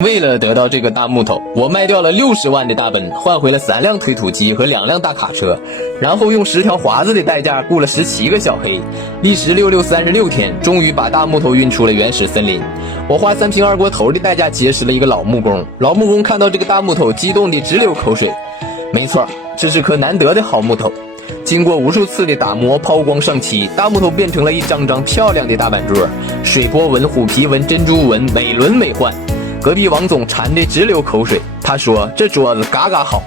为了得到这个大木头，我卖掉了60万的大奔，换回了3辆推土机和2辆大卡车，然后用10条华子的代价雇了17个小黑，历时36天，终于把大木头运出了原始森林。我花3瓶二锅头的代价结识了一个老木工，老木工看到这个大木头，激动地直流口水。没错，这是颗难得的好木头。经过无数次的打磨、抛光、上漆，大木头变成了一张张漂亮的大板桌，水波纹、虎皮纹、珍珠纹，美轮美奂。隔壁王总馋得直流口水，他说这桌子嘎嘎好。